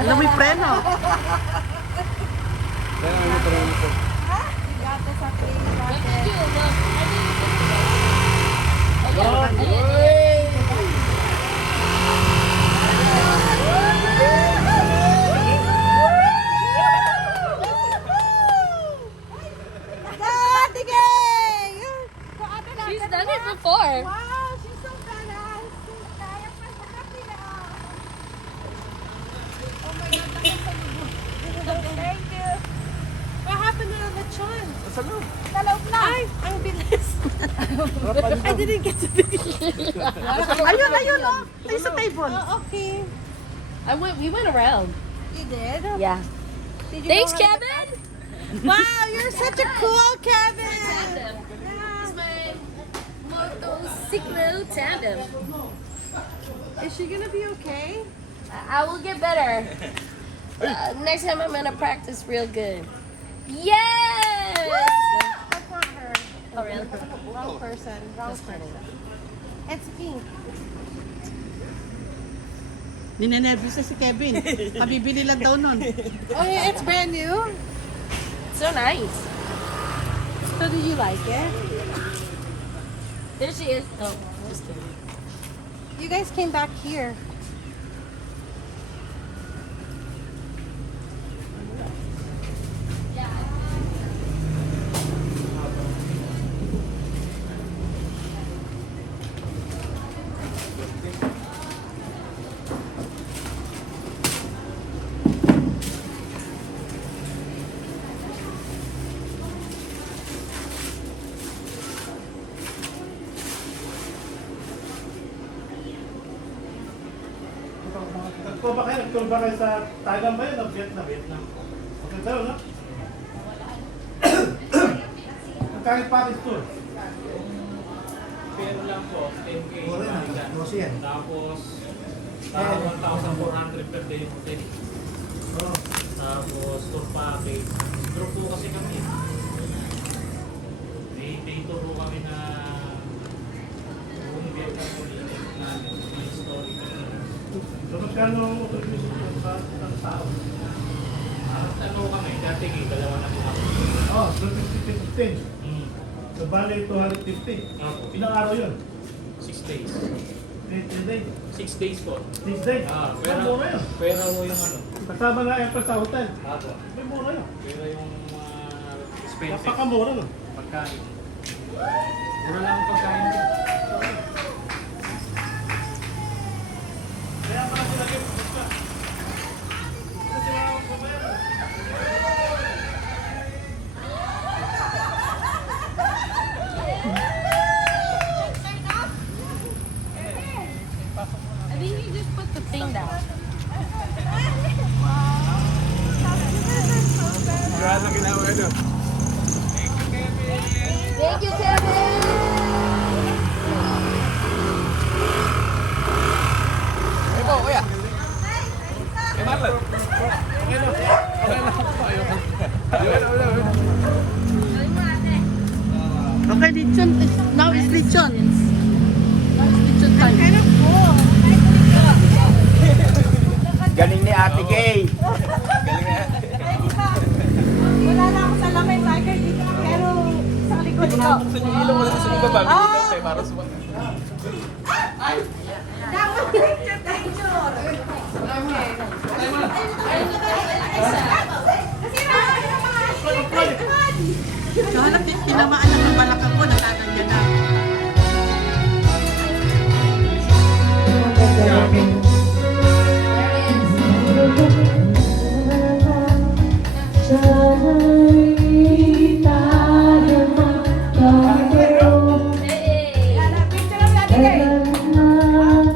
Alam mo yung preno. Gato sa train natin. She's done it before. Wow, she's so badass. Kaya pa sa kapila. Oh my God, thank you. What happened to the lechon? Sa loob. Talog na. Ay, ang bilis. I didn't get to finish. Ayun, ayun, oh. Ayun sa table. Oh, okay. We went around. You did? Yeah. Did you Thanks, know how to Kevin. get that? Wow, you're such a cool Kevin. Tandem. Yeah. It's my motorcycle tandem. Is she gonna be okay? I will get better. Next time I'm gonna practice real good. Yes! That's not her. Oh, really? Wrong person. Wrong person. It's pink. Ninenervous na si Kevin. Pabibili lang daw nun. Oh yeah, it's brand new. So nice. So did you like it? There she is. Oh, just kidding. You guys came back here. Nagtour ba kayo sa Thailand ba yun o Vietnam? Vietnam. Okay daw, no? Magkano package tour? Pero lang po, 10K Wala na, Thailand. boss yan. Tapos, 1,400 per day yung hotel. Oo. Tapos, tour package. Group po kasi kami. May tour po kami na buong Vietnam po namin. May story kami. So, magkano ang autorisation sa tao? Ano kami, dati dalawa na po kami. Oh, so 50-15. Hmm. So, bali 250. Ako, Ilang araw yun? 6 days. 3 days. 6 days po. 6 days. Ah, Pero mura yun. pera mo yung ano. Kasama na airfare sa hotel. Ako. May mura yun. Pera yung expensive. Napakamura nun. Pagkain. Mura lang ang pagkain ko. Kaya pala sila kayo. Kasi sila ang gobyerno. I think you just put the thing down. Thank you, Kevin. Gawin mo ate. Okay, lechon. Now is lechon. Now is lechon time. Kind of cool. Galing ni Ate Gay. Wala na ako sa lamay, tiger dito. Pero sa likod ito. Sa ilong wala sa iba ba? Ilong kay para sa Dapat picture tayo. Okay. Kasi Kahanap, tinamaan lang ng balakang ko, natatanggan na. Hey. picture lang natin guys.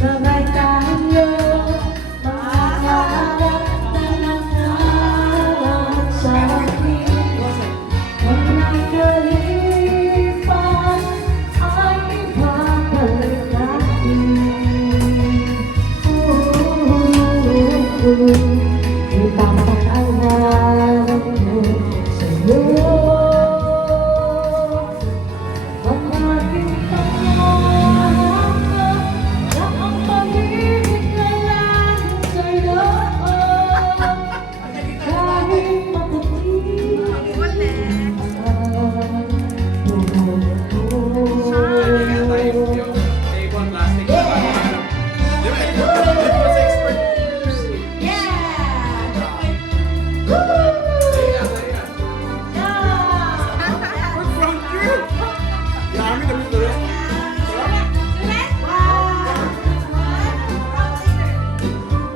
Sabay tayo makaharap ng lahat sa akin. Huwag nakalipas ay ibabalik natin. Ipapaalala ko sa'yo ang aking pangarap na ang pag-ibig na lang sa'yo. Kahit maputi ang Table plastic.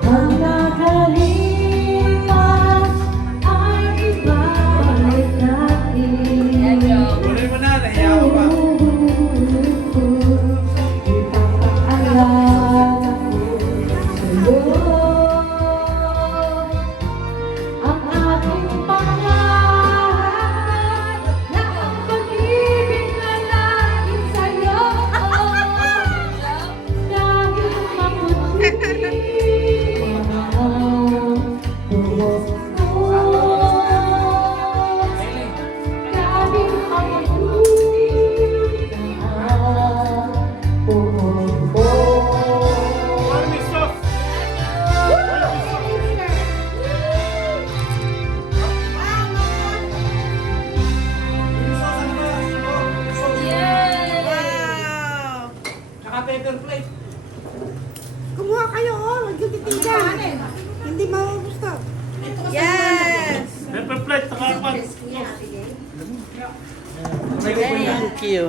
Ang nakalipas ay ibabalik natin. Yan, Joe. Kunin mo na, nahiya ko pa. Ipapaalala ko sa'yo ang aking pangarap na ang pag-ibig na laging sa'yo. Dahil maputi ang buhok mo. Dahil maputi ang buhok mo. Yes! Tsaka paper plate. Kumuha kayo, oh. Huwag yung titigan. Hindi maubos to. Yes! Pepper plate, saka apat. Thank you.